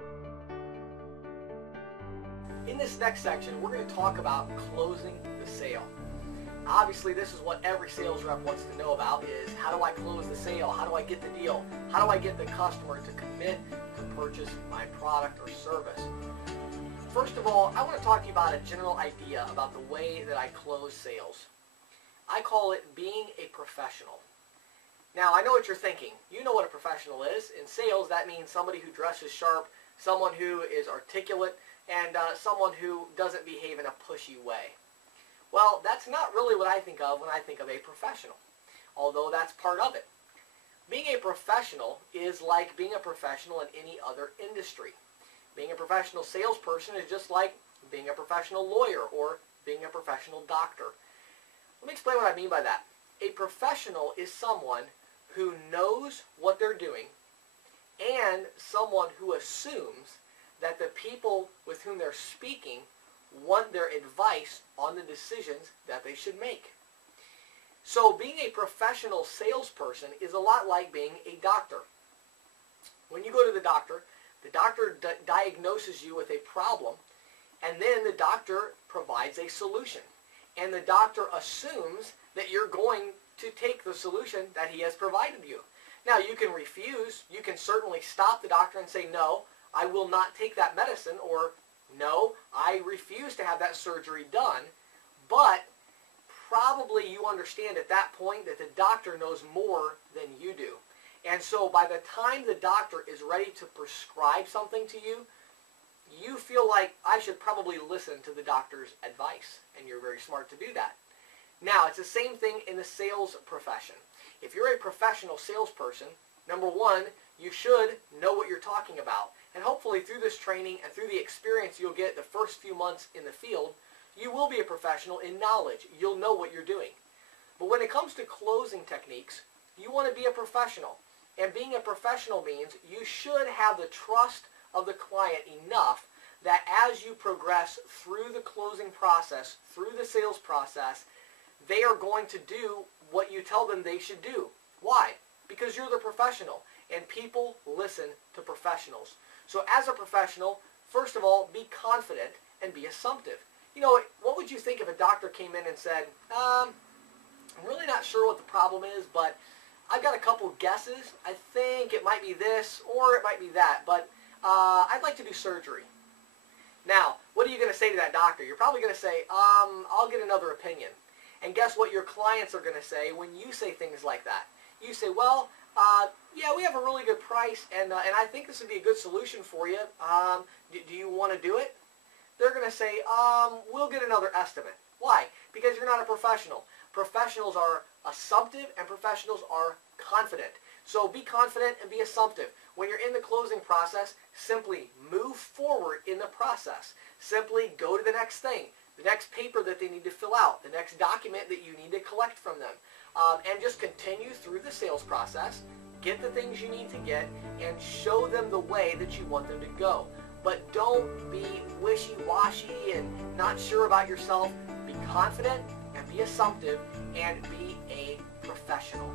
In this next section, we're going to talk about closing the sale. Obviously, this is what every sales rep wants to know about is how do I close the sale? How do I get the deal? How do I get the customer to commit to purchase my product or service? First of all, I want to talk to you about a general idea about the way that I close sales. I call it being a professional. Now, I know what you're thinking. You know what a professional is. In sales, that means somebody who dresses sharp, someone who is articulate, and someone who doesn't behave in a pushy way. Well, that's not really what I think of when I think of a professional, although that's part of it. Being a professional is like being a professional in any other industry. Being a professional salesperson is just like being a professional lawyer or being a professional doctor. Let me explain what I mean by that. A professional is someone who knows what they're doing and someone who assumes that the people with whom they're speaking want their advice on the decisions that they should make. So being a professional salesperson is a lot like being a doctor. When you go to the doctor diagnoses you with a problem, and then the doctor provides a solution. And the doctor assumes that you're going to take the solution that he has provided you. Now, you can refuse. You can certainly stop the doctor and say, no, I will not take that medicine, or no, I refuse to have that surgery done. But probably you understand at that point that the doctor knows more than you do. And so by the time the doctor is ready to prescribe something to you, you feel like I should probably listen to the doctor's advice, and you're very smart to do that. Now, it's the same thing in the sales profession. If you're a professional salesperson, number one, you should know what you're talking about. And hopefully through this training and through the experience you'll get the first few months in the field, you will be a professional in knowledge. You'll know what you're doing. But when it comes to closing techniques, you want to be a professional. And being a professional means you should have the trust of the client enough that as you progress through the closing process, through the sales process, they are going to do what you tell them they should do. Why? Because you're the professional, and people listen to professionals. So as a professional, first of all, be confident and be assumptive. You know, what would you think if a doctor came in and said, I'm really not sure what the problem is, but I've got a couple guesses. I think it might be this or it might be that, but I'd like to do surgery. Now, what are you going to say to that doctor? You're probably going to say, I'll get another opinion. And guess what your clients are going to say when you say things like that? You say, well, yeah, we have a really good price, and I think this would be a good solution for you. Do you want to do it? They're going to say, we'll get another estimate. Why? Because you're not a professional. Professionals are assumptive, and professionals are confident. So be confident and be assumptive. When you're in the closing process, simply move forward in the process. Simply go to the next thing, the next paper that they need to fill out, the next document that you need to collect from them. And just continue through the sales process, get the things you need to get, and show them the way that you want them to go. But don't be wishy-washy and not sure about yourself. Be confident and be assumptive and be a professional.